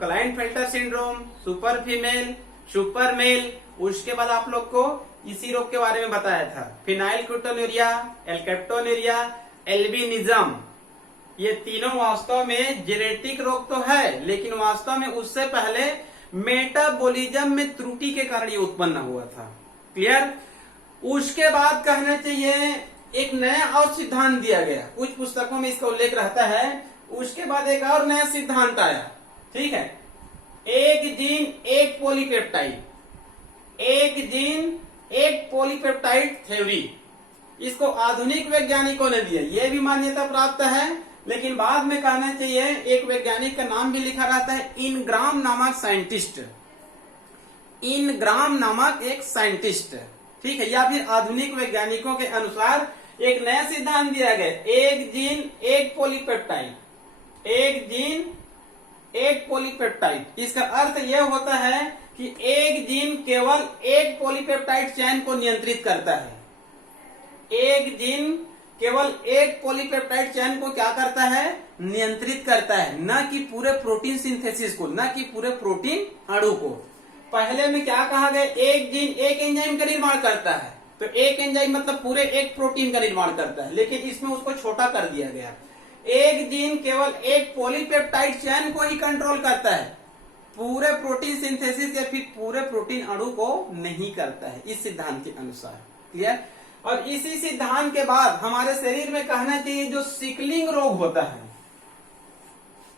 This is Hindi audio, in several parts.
Klinefelter syndrome, super female, super male. उसके बाद आप लोग को इसी रोग के बारे में बताया था, फिनाइलकेटोनुरिया, एल्केप्टोनुरिया, एल्बिनिज्म। ये तीनों वास्तव में जेनेटिक रोग तो है, लेकिन वास्तव में उससे पहले मेटाबॉलिज्म में त्रुटि के कारण ये उत्पन्न हुआ था। क्लियर। उसके बाद कहना चाहिए एक नया और सिद्धांत दिया गया, कुछ पुस्तकों में इसका उल्लेख रहता है। उसके बाद एक और नया सिद्धांत आया, ठीक है, एक जीन एक पॉलीपेप्टाइड, एक जीन एक पॉलीपेप्टाइड थ्योरी। इसको आधुनिक वैज्ञानिकों ने दिया, यह भी मान्यता प्राप्त है, लेकिन बाद में कहना चाहिए एक वैज्ञानिक का नाम भी लिखा रहता है, इनग्राम नामक साइंटिस्ट, इनग्राम नामक एक साइंटिस्ट, ठीक है। या फिर आधुनिक वैज्ञानिकों के अनुसार एक नया सिद्धांत दिया गया, एक जीन एक पॉलीपेप्टाइड, एक जीन एक पॉलीपेप्टाइड। इसका अर्थ यह होता है कि एक जीन केवल एक पॉलीपेप्टाइड चेन को नियंत्रित करता है, एक जीन केवल एक पॉलीपेप्टाइड चेन को क्या करता है, नियंत्रित करता है, न कि पूरे प्रोटीन सिंथेसिस को, न कि पूरे प्रोटीन अणु को। पहले में क्या कहा गया, एक जीन एक एंजाइम का निर्माण करता है, तो एक एंजाइम मतलब पूरे एक प्रोटीन का निर्माण करता है, लेकिन इसमें उसको छोटा कर दिया गया। एक जीन केवल एक पॉलीपेप्टाइड चेन को ही कंट्रोल करता है, पूरे प्रोटीन सिंथेसिस या फिर पूरे प्रोटीन अणु को नहीं करता है, इस सिद्धांत के अनुसार। क्लियर। और इसी सिद्धांत के बाद हमारे शरीर में कहना चाहिए जो सिकलिंग रोग होता है,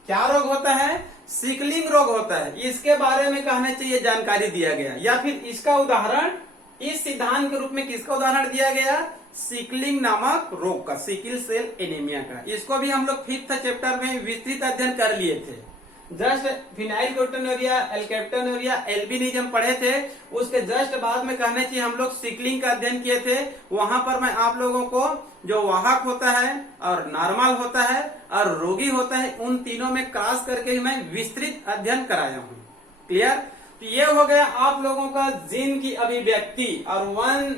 क्या रोग होता है, सिकलिंग रोग होता है, इसके बारे में कहना चाहिए जानकारी दिया गया। या फिर इसका उदाहरण इस सिद्धांत के रूप में किसका उदाहरण दिया गया, सिकलिंग नामक रोग का, सिकल सेल एनीमिया का। इसको भी हम लोग 5th चैप्टर में विस्तृत अध्ययन कर लिए थे। जस्ट फिनाइलकेटोनुरिया, एल्केप्टोनुरिया, एल्बिनिज्म पढ़े थे, उसके जस्ट बाद में कहना चाहिए हम लोग सिकलिंग का अध्ययन किए थे। वहां पर मैं आप लोगों को जो वाहक होता है और नॉर्मल होता है और रोगी होता है, उन तीनों में क्रॉस करके मैं विस्तृत अध्ययन कराया हूँ। क्लियर। तो ये हो गया आप लोगों का जीन की अभिव्यक्ति और one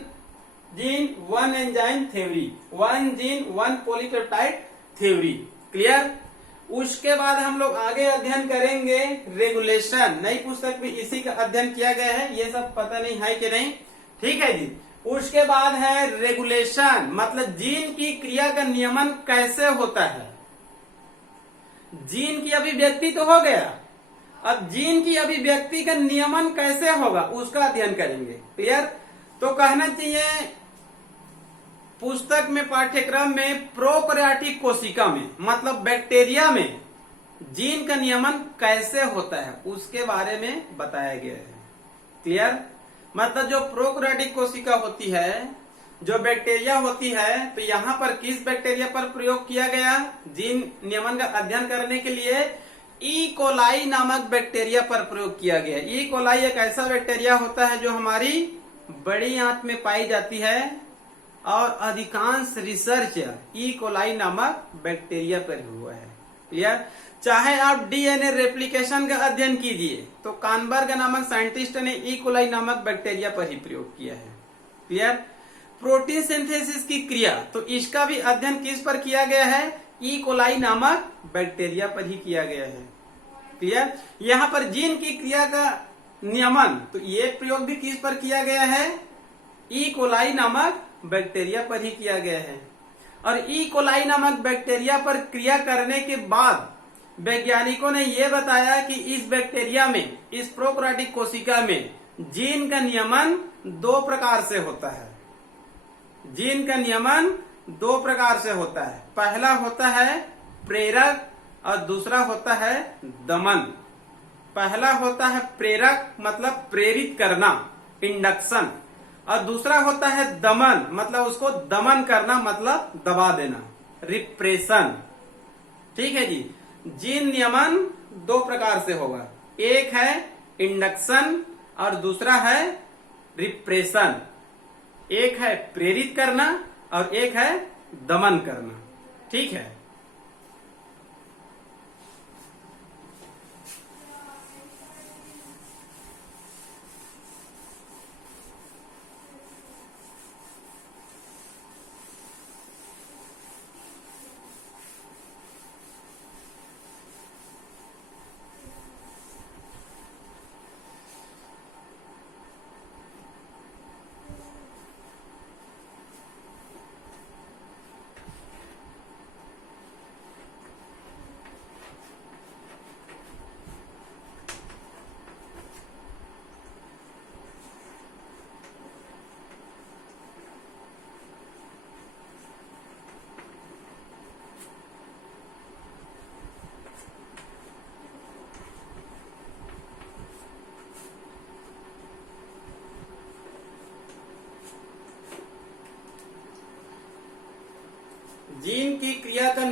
gene one enzyme theory, one gene one polypeptide theory. Clear. उसके बाद हम लोग आगे अध्ययन करेंगे रेगुलेशन। नई पुस्तक में इसी का अध्ययन किया गया है, ये सब पता नहीं है कि नहीं, ठीक है जी। उसके बाद है रेगुलेशन, मतलब जीन की क्रिया का नियमन कैसे होता है। जीन की अभिव्यक्ति तो हो गया, अब जीन की अभिव्यक्ति का नियमन कैसे होगा उसका अध्ययन करेंगे। क्लियर। तो कहना चाहिए पुस्तक में, पाठ्यक्रम में प्रोकैरियोटिक कोशिका में, मतलब बैक्टीरिया में जीन का नियमन कैसे होता है उसके बारे में बताया गया है। क्लियर। मतलब जो प्रोकैरियोटिक कोशिका होती है, जो बैक्टीरिया होती है, तो यहाँ पर किस बैक्टीरिया पर प्रयोग किया गया जीन नियमन का अध्ययन करने के लिए, ई कोलाई नामक बैक्टीरिया पर प्रयोग किया गया। ई कोलाई एक ऐसा बैक्टीरिया होता है जो हमारी बड़ी आंत में पाई जाती है और अधिकांश रिसर्च ई कोलाई नामक बैक्टीरिया पर हुआ है। क्लियर। चाहे आप डीएनए रेप्लिकेशन का अध्ययन कीजिए तो कानबर्ग नामक साइंटिस्ट ने ई कोलाई नामक बैक्टीरिया पर ही प्रयोग किया है। क्लियर। प्रोटीन सिंथेसिस की क्रिया, तो इसका भी अध्ययन किस पर किया गया है, ई कोलाई नामक बैक्टीरिया पर ही किया गया है। क्लियर। यहाँ पर जीन की क्रिया का नियमन, तो ये प्रयोग भी किस पर किया गया है, ई कोलाई नामक बैक्टीरिया पर ही किया गया है। और ई कोलाई नामक बैक्टीरिया पर क्रिया करने के बाद वैज्ञानिकों ने यह बताया कि इस बैक्टीरिया में, इस प्रोकैरियोटिक कोशिका में जीन का नियमन 2 प्रकार से होता है। जीन का नियमन 2 प्रकार से होता है। पहला होता है प्रेरक और दूसरा होता है दमन। पहला होता है प्रेरक, मतलब प्रेरित करना, इंडक्शन, और दूसरा होता है दमन, मतलब उसको दमन करना, मतलब दबा देना, रिप्रेशन। ठीक है जी। जीन नियमन 2 प्रकार से होगा, एक है इंडक्शन और दूसरा है रिप्रेशन। एक है प्रेरित करना और एक है दमन करना। ठीक है।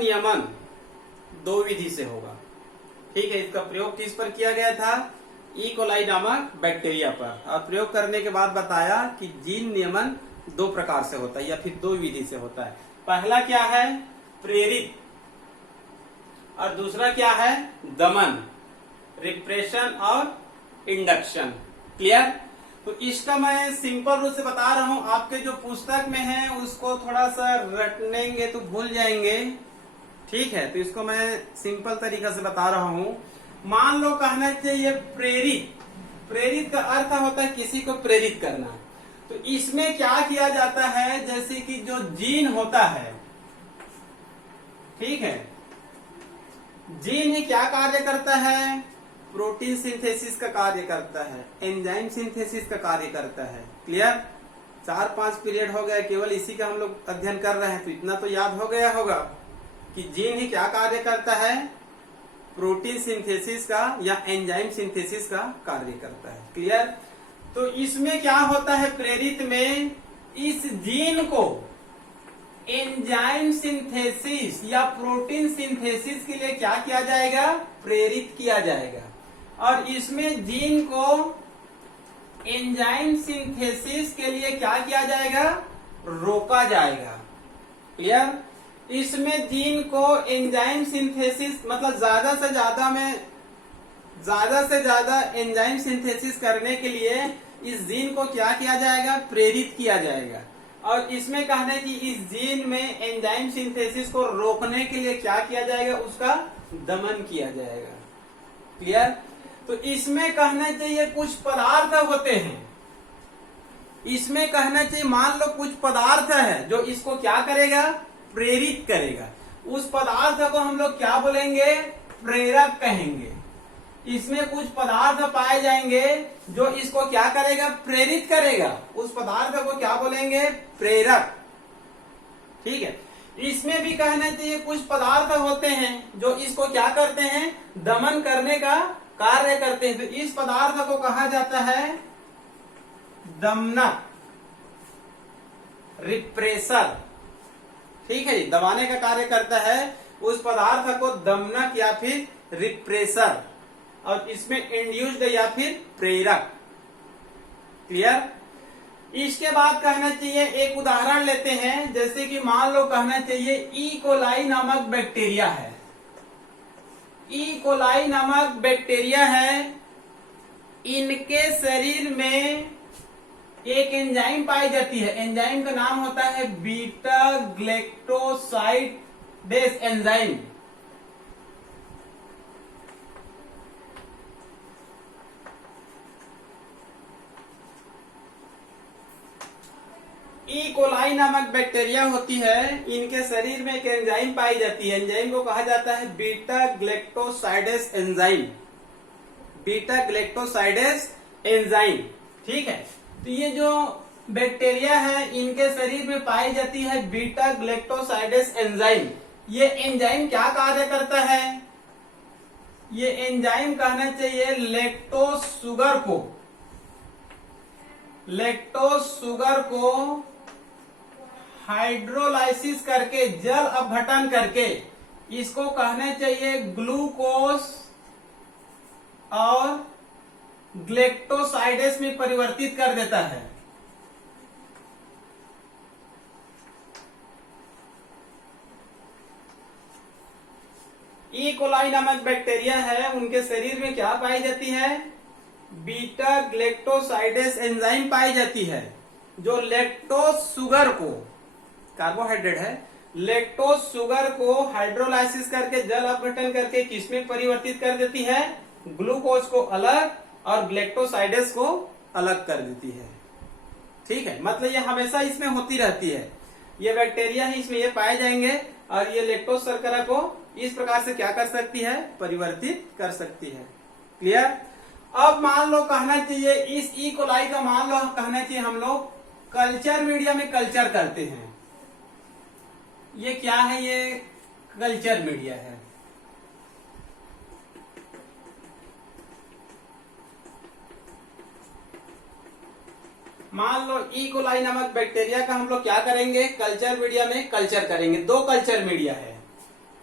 नियमन दो विधि से होगा। ठीक है, इसका प्रयोग किस पर किया गया था? ई कोलाई नामक बैक्टीरिया पर। और प्रयोग करने के बाद बताया कि जीन नियमन दो प्रकार से होता है या फिर दो विधि से होता है। पहला क्या है? प्रेरित, और दूसरा क्या है? दमन, रिप्रेशन और इंडक्शन। क्लियर? तो इसका मैं सिंपल रूप से बता रहा हूं, आपके जो पुस्तक में है उसको थोड़ा सा रटनेंगे तो भूल जाएंगे। ठीक है, तो इसको मैं सिंपल तरीका से बता रहा हूं। मान लो कहना चाहिए प्रेरित। प्रेरित का अर्थ होता है किसी को प्रेरित करना। तो इसमें क्या किया जाता है, जैसे कि जो जीन होता है, ठीक है, जीन ही क्या कार्य करता है? प्रोटीन सिंथेसिस का कार्य करता है, एंजाइम सिंथेसिस का कार्य करता है। क्लियर? 4-5 पीरियड हो गए, केवल इसी का हम लोग अध्ययन कर रहे हैं, तो इतना तो याद हो गया होगा कि जीन ही क्या कार्य करता है? प्रोटीन सिंथेसिस का या एंजाइम सिंथेसिस का कार्य करता है। क्लियर? तो इसमें क्या होता है? प्रेरित में इस जीन को एंजाइम सिंथेसिस या प्रोटीन सिंथेसिस के लिए क्या किया जाएगा? प्रेरित किया जाएगा। और इसमें जीन को एंजाइम सिंथेसिस के लिए क्या किया जाएगा? रोका जाएगा। क्लियर? इसमें जीन को एंजाइम सिंथेसिस मतलब ज्यादा से ज्यादा एंजाइम सिंथेसिस करने के लिए इस जीन को क्या किया जाएगा? प्रेरित किया जाएगा। और इसमें कहना है कि इस जीन में एंजाइम सिंथेसिस को रोकने के लिए क्या किया जाएगा? उसका दमन किया जाएगा। क्लियर? तो इसमें कहना चाहिए कुछ पदार्थ होते हैं, इसमें कहना चाहिए मान लो कुछ पदार्थ है जो इसको क्या करेगा? प्रेरित करेगा। उस पदार्थ को हम लोग क्या बोलेंगे? प्रेरक कहेंगे। इसमें कुछ पदार्थ पाए जाएंगे जो इसको क्या करेगा? प्रेरित करेगा। उस पदार्थ को क्या बोलेंगे? प्रेरक। ठीक है, इसमें भी कहना चाहिए कुछ पदार्थ होते हैं जो इसको क्या करते हैं? दमन करने का कार्य करते हैं। तो इस पदार्थ को कहा जाता है दमनक, रिप्रेसर। ठीक है जी, दबाने का कार्य करता है उस पदार्थ को दमनक या फिर रिप्रेसर, और इसमें इंड्यूस्ड या फिर प्रेरक। क्लियर? इसके बाद कहना चाहिए एक उदाहरण लेते हैं, जैसे कि मान लो कहना चाहिए ई कोलाई नामक बैक्टीरिया है। ई कोलाई नामक बैक्टीरिया है, इनके शरीर में एक एंजाइम पाई जाती है। एंजाइम का नाम होता है beta galactosidase enzyme. E coli नामक बैक्टीरिया होती है, इनके शरीर में एक एंजाइम पाई जाती है। एंजाइम को कहा जाता है beta galactosidase enzyme. Beta galactosidase enzyme. ठीक है, तो ये जो बैक्टीरिया है इनके शरीर में पाई जाती है बीटा ग्लैक्टोसाइडेस एंजाइम। ये एंजाइम क्या कार्य करता है? ये एंजाइम कहना चाहिए लैक्टोज शुगर को हाइड्रोलाइसिस करके, जल अपघटन करके, इसको कहना चाहिए ग्लूकोज और ग्लैक्टोसाइडेस में परिवर्तित कर देता है। ई कोलाई नामक बैक्टीरिया है, उनके शरीर में क्या पाई जाती है? बीटा ग्लैक्टोसाइडेस एंजाइम पाई जाती है, जो लैक्टोज शुगर को, कार्बोहाइड्रेट है, लैक्टोज शुगर को हाइड्रोलाइसिस करके, जल अपघटन करके किसमें परिवर्तित कर देती है? ग्लूकोज को अलग और ग्लैक्टोसाइडेस को अलग कर देती है। ठीक है, मतलब ये हमेशा इसमें होती रहती है। ये बैक्टीरिया है, इसमें ये पाए जाएंगे, और ये लैक्टोज शर्करा को इस प्रकार से क्या कर सकती है? परिवर्तित कर सकती है। क्लियर? अब मान लो कहना चाहिए इस ई कोलाई का मान लो कहना चाहिए हम लोग कल्चर मीडिया में कल्चर करते हैं। ये क्या है? ये कल्चर मीडिया है। मान लो ई कोलाई नामक बैक्टीरिया का हम लोग क्या करेंगे? कल्चर मीडिया में कल्चर करेंगे। दो कल्चर मीडिया है,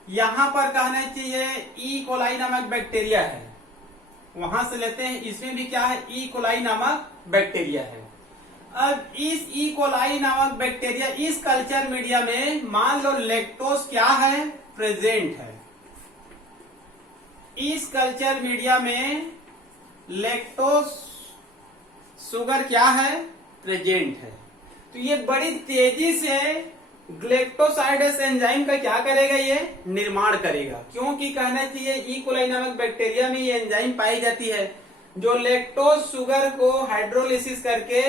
यहां पर कहना चाहिए ई कोलाई नामक बैक्टीरिया है, वहां से लेते हैं। इसमें भी क्या है, ई कोलाई नामक बैक्टीरिया है। अब इस ई कोलाई नामक बैक्टीरिया इस कल्चर मीडिया में मान लो लैक्टोज क्या है, प्रेजेंट है। इस कल्चर मीडिया में लैक्टोज शुगर क्या है, प्रेजेंट है। तो ये बड़ी तेजी से ग्लैक्टोसाइडेस एंजाइम का क्या करेगा, ये निर्माण करेगा। क्योंकि कहना चाहिए ई कोलाई नामक बैक्टीरिया में ये एंजाइम पाई जाती है जो लैक्टोज शुगर को हाइड्रोलिसिस करके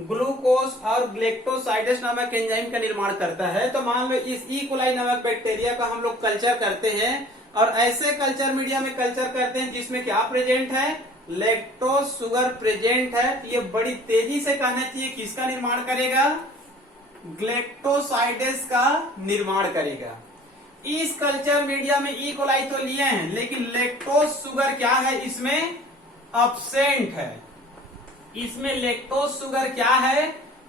ग्लूकोज और ग्लैक्टोसाइडेस नामक एंजाइम का निर्माण करता है। तो मान लो इस ई कोलाई नामक बैक्टीरिया का हम लोग कल्चर करते हैं और ऐसे कल्चर मीडिया में कल्चर करते हैं जिसमें क्या प्रेजेंट है, लैक्टोज शुगर प्रेजेंट है। तो ये बड़ी तेजी से कहना चाहिए किसका निर्माण करेगा, ग्लैक्टोसाइडेस का निर्माण करेगा। इस कल्चर मीडिया में ई कोलाई तो लिए हैं, लेकिन लैक्टोज शुगर क्या है, इसमें एब्सेंट है। इसमें लैक्टोज शुगर क्या है,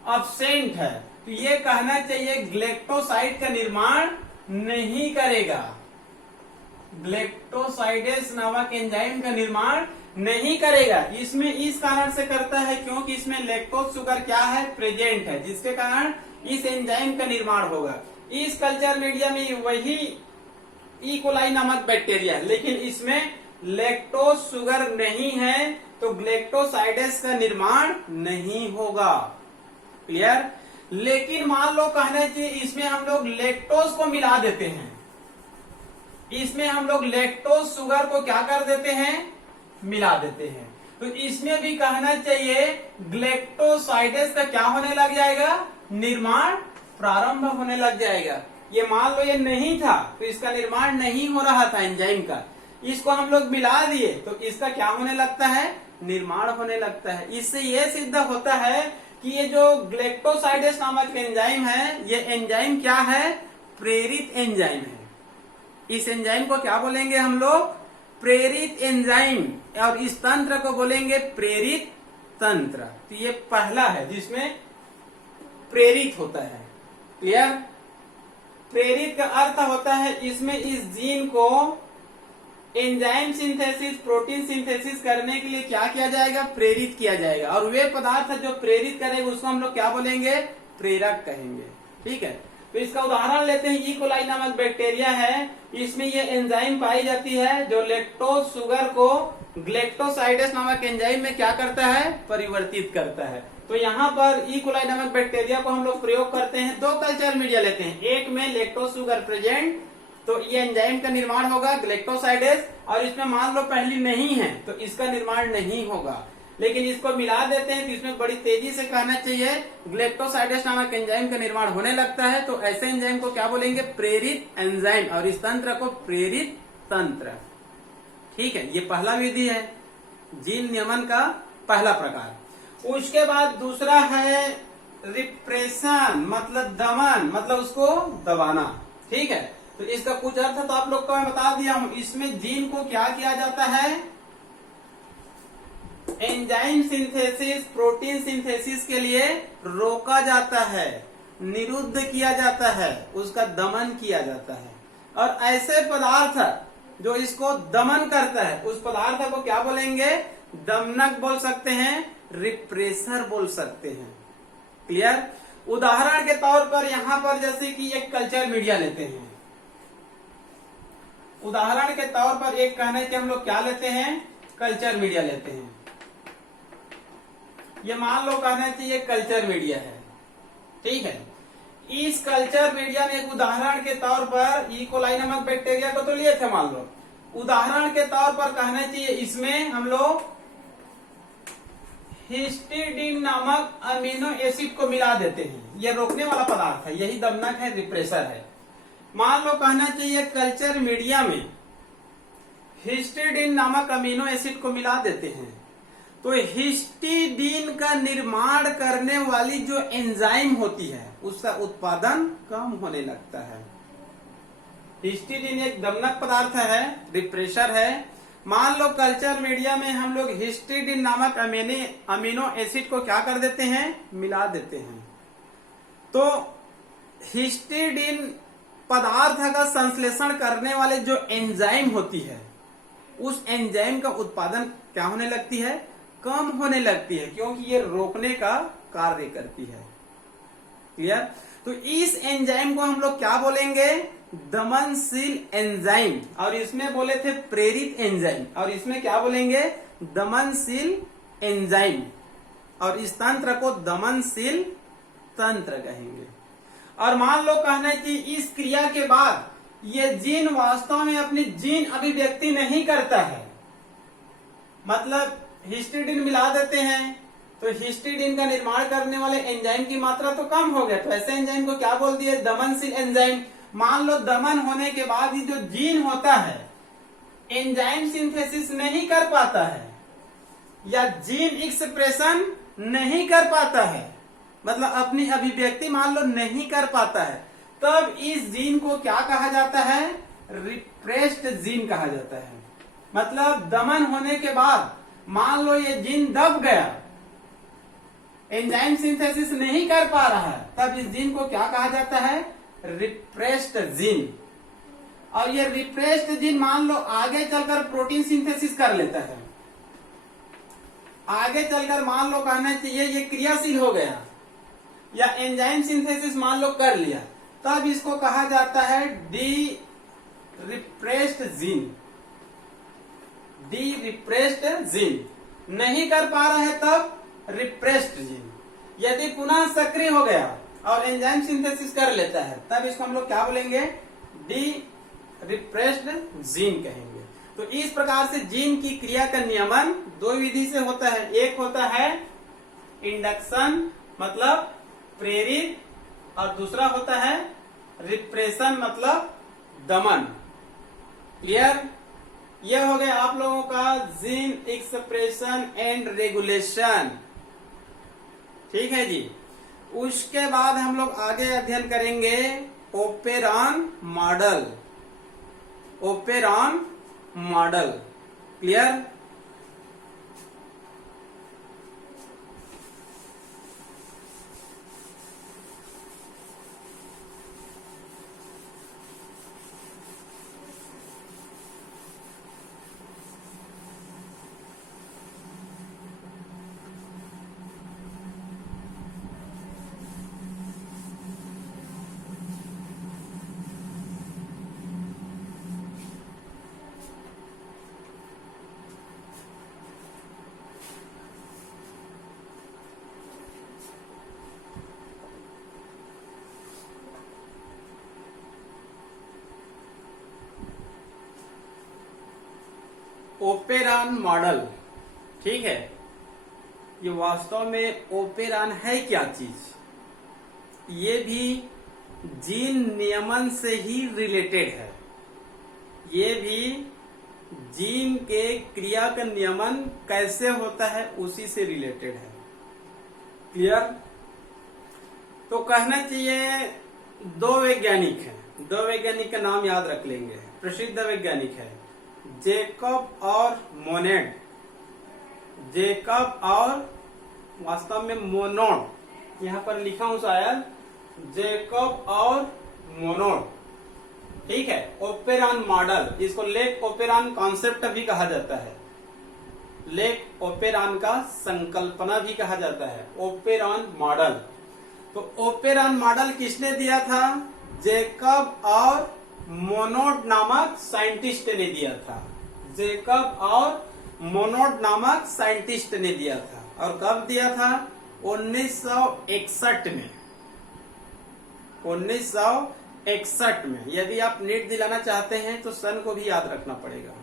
एब्सेंट है। तो ये कहना चाहिए ग्लैक्टोसाइड का निर्माण नहीं करेगा, ग्लैक्टोसाइडेस नामक एंजाइम का निर्माण नहीं करेगा। इसमें इस कारण से करता है क्योंकि इसमें लैक्टोज शुगर क्या है, प्रेजेंट है, जिसके कारण इस एंजाइम का निर्माण होगा। इस कल्चर मीडिया में वही ई कोलाई नामक बैक्टीरिया है, लेकिन इसमें लैक्टोज शुगर नहीं है, तो ग्लैक्टोसाइडेस का निर्माण नहीं होगा। क्लियर। लेकिन मान लो कहना चाहिए इसमें हम लोग लैक्टोज को मिला देते हैं, इसमें हम लोग लैक्टोज शुगर को क्या कर देते हैं, मिला देते हैं। तो इसमें भी कहना चाहिए ग्लैक्टोसाइडेस का क्या होने लग जाएगा, निर्माण प्रारंभ होने लग जाएगा। ये मान लो ये नहीं था तो इसका निर्माण नहीं हो रहा था एंजाइम का, इसको हम लोग मिला दिए तो इसका क्या होने लगता है, निर्माण होने लगता है। इससे ये सिद्ध होता है कि ये जो ग्लैक्टोसाइडेस नामक एंजाइम है, ये एंजाइम क्या है, प्रेरित एंजाइम है। इस एंजाइम को क्या बोलेंगे हम लोग, प्रेरित एंजाइम, और इस तंत्र को बोलेंगे प्रेरित तंत्र। तो ये पहला है जिसमें प्रेरित होता है। क्लियर। प्रेरित का अर्थ होता है इसमें इस जीन को एंजाइम सिंथेसिस, प्रोटीन सिंथेसिस करने के लिए क्या किया जाएगा, प्रेरित किया जाएगा। और वे पदार्थ जो प्रेरित करेगा उसको हम लोग क्या बोलेंगे, प्रेरक कहेंगे। ठीक है। तो इसका उदाहरण लेते हैं, ई कोलाई नामक बैक्टीरिया है, इसमें ये एंजाइम पाई जाती है जो लैक्टोज शुगर को ग्लैक्टोसाइडेस नामक एंजाइम में क्या करता है, परिवर्तित करता है। तो यहाँ पर ई कोलाई नामक बैक्टीरिया को हम लोग प्रयोग करते हैं, दो कल्चर मीडिया लेते हैं, एक में लैक्टोज शुगर प्रेजेंट, तो ये एंजाइम का निर्माण होगा ग्लैक्टोसाइडेस, और इसमें मान लो पहली नहीं है तो इसका निर्माण नहीं होगा। लेकिन इसको मिला देते हैं तो इसमें बड़ी तेजी से कहना चाहिए ग्लैक्टोसाइडेस नामक एंजाइम का निर्माण होने लगता है। तो ऐसे एंजाइम को क्या बोलेंगे, प्रेरित एंजाइम, और इस तंत्र को प्रेरित तंत्र। ठीक है। ये पहला विधि है जीन नियमन का पहला प्रकार। उसके बाद दूसरा है रिप्रेशन, मतलब दमन, मतलब उसको दबाना। ठीक है। तो इसका कुछ अर्थ तो आप लोग को मैं बता दिया हूं। इसमें जीन को क्या किया जाता है, एंजाइम सिंथेसिस, प्रोटीन सिंथेसिस के लिए रोका जाता है, निरुद्ध किया जाता है, उसका दमन किया जाता है। और ऐसे पदार्थ जो इसको दमन करता है उस पदार्थ को क्या बोलेंगे, दमनक बोल सकते हैं, रिप्रेसर बोल सकते हैं। क्लियर। उदाहरण के तौर पर यहां पर जैसे कि एक कल्चर मीडिया लेते हैं, उदाहरण के तौर पर एक कहने के हम लोग क्या लेते हैं, कल्चर मीडिया लेते हैं। ये मान लो कहना चाहिए कल्चर मीडिया है। ठीक है। इस कल्चर मीडिया में एक उदाहरण के तौर पर ई कोलाई नामक बैक्टीरिया को तो लिए थे, मान लो उदाहरण के तौर पर कहना चाहिए इसमें हम लोग हिस्टिडीन नामक अमीनो एसिड को मिला देते हैं। ये रोकने वाला पदार्थ है, यही दमनक है, रिप्रेसर है। मान लो कहना चाहिए कल्चर मीडिया में हिस्टिडीन नामक अमीनो एसिड को मिला देते हैं, तो हिस्टिडीन का निर्माण करने वाली जो एंजाइम होती है उसका उत्पादन कम होने लगता है। हिस्टिडीन एक दमनक पदार्थ है, रिप्रेसर है। मान लो कल्चर मीडिया में हम लोग हिस्टिडीन नामक अमीनो एसिड को क्या कर देते हैं, मिला देते हैं। तो हिस्टिडीन पदार्थ का संश्लेषण करने वाले जो एंजाइम होती है, उस एंजाइम का उत्पादन क्या होने लगती है, कम होने लगती है, क्योंकि ये रोकने का कार्य करती है। क्लियर? तो इस एंजाइम को हम लोग क्या बोलेंगे, दमनशील एंजाइम, और इसमें बोले थे प्रेरित एंजाइम, और इसमें क्या बोलेंगे, दमनशील एंजाइम, और इस तंत्र को दमनशील तंत्र कहेंगे। और मान लो कहना है कि इस क्रिया के बाद ये जीन वास्तव में अपनी जीन अभिव्यक्ति नहीं करता है, मतलब हिस्टिडीन मिला देते हैं तो हिस्टिडीन का निर्माण करने वाले एंजाइम की मात्रा तो कम हो गया, तो ऐसे एंजाइम को क्या बोल दिए, दमनशील एंजाइम। मान लो दमन होने के बाद ही जो जीन होता है एंजाइम सिंथेसिस नहीं कर पाता है या जीन एक्सप्रेशन नहीं कर पाता है, मतलब अपनी अभिव्यक्ति मान लो नहीं कर पाता है, तब इस जीन को क्या कहा जाता है, रिप्रेस्ड जीन कहा जाता है। मतलब दमन होने के बाद मान लो ये जीन दब गया, एंजाइम सिंथेसिस नहीं कर पा रहा है, तब इस जीन को क्या कहा जाता है, रिप्रेस्ड जीन। और ये रिप्रेस्ड जीन मान लो आगे चलकर प्रोटीन सिंथेसिस कर लेता है, आगे चलकर मान लो कहना चाहिए ये क्रियाशील हो गया या एंजाइम सिंथेसिस मान लो कर लिया, तब इसको कहा जाता है D repressed gene. D repressed gene नहीं कर पा रहा है तब रिप्रेस्ड जीन। यदि पुनः सक्रिय हो गया और एंजाइम सिंथेसिस कर लेता है तब इसको हम लोग क्या बोलेंगे, डी रिप्रेस्ड जीन कहेंगे। तो इस प्रकार से जीन की क्रिया का नियमन दो विधि से होता है, एक होता है इंडक्शन मतलब प्रेरित, और दूसरा होता है रिप्रेशन मतलब दमन। क्लियर? यह हो गया आप लोगों का जीन एक्सप्रेशन एंड रेगुलेशन। ठीक है जी। उसके बाद हम लोग आगे अध्ययन करेंगे operon model. Operon model. Clear? Operon model. ठीक है, ये वास्तव में ओपेरॉन है क्या चीज, ये भी जीन नियमन से ही रिलेटेड है। ये भी जीन के क्रिया का नियमन कैसे होता है उसी से रिलेटेड है। क्लियर? तो कहना चाहिए दो वैज्ञानिक हैं, दो वैज्ञानिक का नाम याद रख लेंगे, प्रसिद्ध वैज्ञानिक है जेकब और मोनेड। जेकब और वास्तव में मोनोड, यहाँ पर लिखा हूं शायद जेकब और मोनोड। ठीक है, ओपेरॉन मॉडल, इसको लेक ओपेरॉन कॉन्सेप्ट भी कहा जाता है, लेक ओपेरॉन का संकल्पना भी कहा जाता है, ओपेरॉन मॉडल। तो ओपेरॉन मॉडल किसने दिया था, जेकब और मोनोड नामक साइंटिस्ट ने दिया था। जेकब और मोनोड नामक साइंटिस्ट ने दिया था, और कब दिया था, 1961 में। 1961 में। यदि आप नीट दिलाना चाहते हैं तो सन को भी याद रखना पड़ेगा,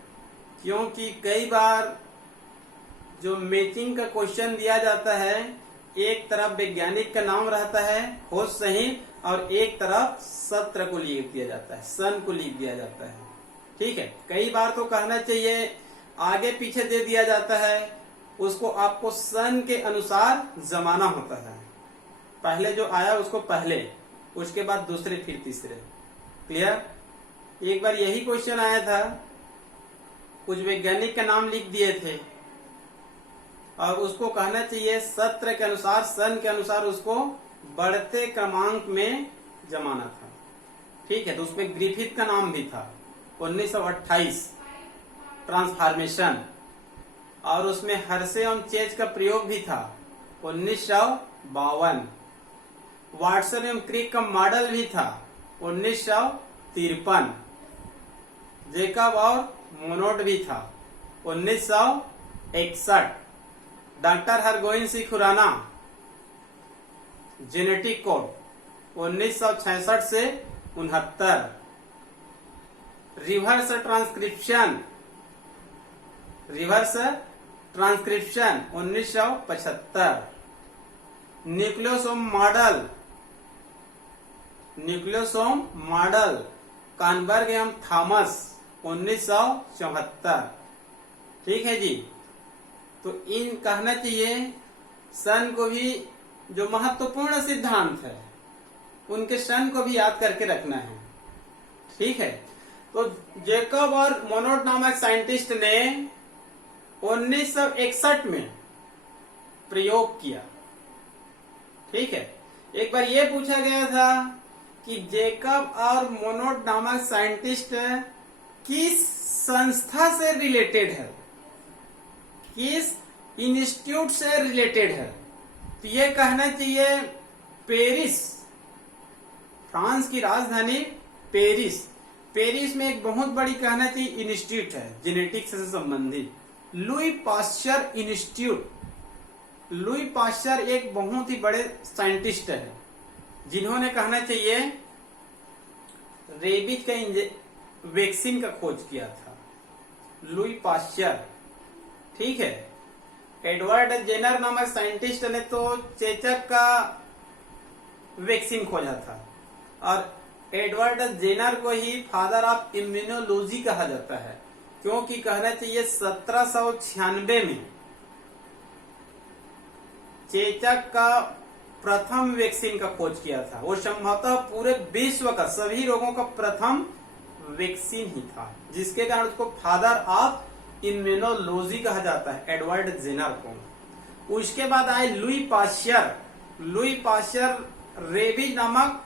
क्योंकि कई बार जो मैचिंग का क्वेश्चन दिया जाता है, एक तरफ वैज्ञानिक का नाम रहता है खोज सहित और एक तरफ सत्र को लिख दिया जाता है, सन को लिख दिया जाता है। ठीक है, कई बार तो कहना चाहिए आगे पीछे दे दिया जाता है, उसको आपको सन के अनुसार जमाना होता है, पहले जो आया उसको पहले, उसके बाद दूसरे, फिर तीसरे। क्लियर? एक बार यही क्वेश्चन आया था, कुछ वैज्ञानिक का नाम लिख दिए थे और उसको कहना चाहिए सत्र के अनुसार, सन के अनुसार उसको बढ़ते क्रमांक में जमाना था। ठीक है, तो उसमें ग्रिफिथ का नाम भी था। 1928 ट्रांसफॉर्मेशन, और उसमें हर्शे एवं चेज का प्रयोग भी था 1952। वाटसन एवं क्रिक का मॉडल भी था 1953। जेकब और मोनोड भी था 1961। Doctor Hargobind Singh Khorana genetic code 1966 से 69। Reverse transcription 1975। Nucleosome model Kornberg एवं थॉमस 1974। ठीक है जी। तो इन कहना चाहिए सन को भी, जो महत्वपूर्ण सिद्धांत है उनके सन को भी याद करके रखना है। ठीक है, तो जेकब और मोनोड नामक साइंटिस्ट ने 1961 में प्रयोग किया। ठीक है, एक बार यह पूछा गया था कि जेकब और मोनोड नामक साइंटिस्ट किस संस्था से रिलेटेड है, किस इंस्टीट्यूट से रिलेटेड है। तो ये कहना चाहिए पेरिस, फ्रांस की राजधानी पेरिस। पेरिस में एक बहुत बड़ी कहना चाहिए इंस्टीट्यूट है जेनेटिक्स से संबंधित, Louis Pasteur institute. Louis Pasteur एक बहुत ही बड़े साइंटिस्ट है जिन्होंने कहना चाहिए रेबीज का वैक्सीन का खोज किया था, लुई पाश्चर। ठीक है, एडवर्ड जेनर नामक साइंटिस्ट ने तो चेचक का वैक्सीन खोजा था, और एडवर्ड जेनर को ही फादर ऑफ इम्यूनोलॉजी कहा जाता है, क्योंकि कहना चाहिए 1796 में चेचक का प्रथम वैक्सीन का खोज किया था। वो संभवतः पूरे विश्व का सभी रोगों का प्रथम वैक्सीन ही था, जिसके कारण उसको फादर ऑफ इम्यूनोलॉजी कहा जाता है, एडवर्ड जेनर को। उसके बाद आए Louis Pasteur. Louis Pasteur rabies नामक